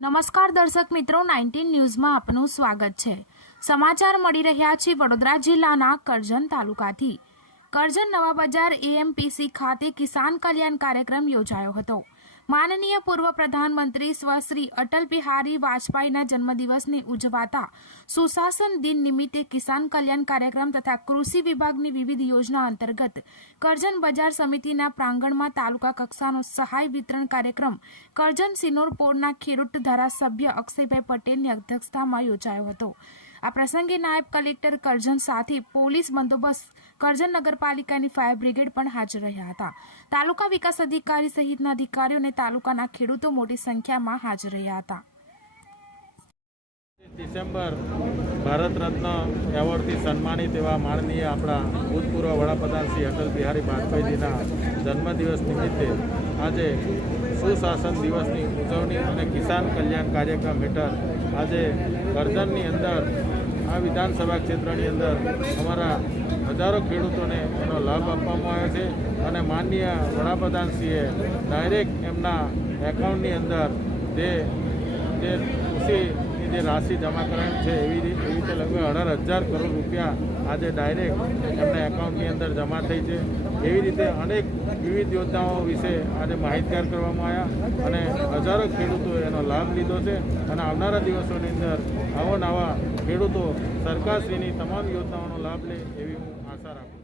નમસ્કાર દર્શક મિત્રો, 19 ન્યૂઝમાં આપનું સ્વાગત છે। સમાચાર મળી રહ્યા છે વડોદરા જિલ્લાના કરજણ તાલુકાથી। કરજણ નવા બજાર એએમપીસી ખાતે કિસાન કલ્યાણ કાર્યક્રમ યોજાયો હતો। માનનીય પૂર્વ પ્રધાનમંત્રી શ્રી અટલ બિહારી વાજપેયીના જન્મદિવસને ઉજવાતા સુશાસન દિન નિમિત્તે કિસાન કલ્યાણ કાર્યક્રમ તથા કૃષિ વિભાગની વિવિધ યોજના અંતર્ગત કરજણ બજાર સમિતિના પ્રાંગણમાં તાલુકા કક્ષાનો સહાય વિતરણ કાર્યક્રમ કરજણ સિનોર પોળના ખેડૂત ધારાસભ્ય અક્ષયભાઈ પટેલની અધ્યક્ષતામાં યોજાયો હતો। આ પ્રસંગે નાયબ કલેક્ટર કરજણ સાથે પોલીસ બંદોબસ્ત, કરજણ નગરપાલિકાની ફાયર બ્રિગેડ પણ હાજર રહ્યા હતા। તાલુકા વિકાસ અધિકારી સહિતના અધિકારીઓ અને તાલુકાના ખેડૂતો મોટી સંખ્યામાં હાજર રહ્યા હતા। ડિસેમ્બર ભારત રત્ન એવોર્ડથી સન્માનિત એવા માનનીય આપણા ભૂતપૂર્વ વડાપ્રધાન શ્રી અટલ બિહારી વાજપેયીજીના જન્મદિવસ નિમિત્તે આજે સુશાસન દિવસની ઉજવણી અને કિસાન કલ્યાણ કાર્યક્રમ હેઠળ આજે કરજણની અંદર આ વિધાનસભા ક્ષેત્રની અંદર અમારા હજારો ખેડૂતોને એનો લાભ આપવામાં આવ્યો છે અને માનનીય વડાપ્રધાનશ્રીએ ડાયરેક્ટ એમના એકાઉન્ટની અંદર જે કૃષિની જે રાશિ જમા કરાવી છે એવી રીતે લગભગ 18,000 કરોડ રૂપિયા આજે ડાયરેક્ટ એમના એકાઉન્ટની અંદર જમા થઈ છે। એવી રીતે અનેક વિવિધ યોજનાઓ વિશે આજે માહિતગાર કરવામાં આવ્યા અને હજારો ખેડૂતોએ એનો લાભ લીધો છે અને આવનારા દિવસોની અંદર આવા ખેડૂતો સરકારશ્રીની તમામ યોજનાઓનો લાભ લે એવી હું આશા રાખું છું।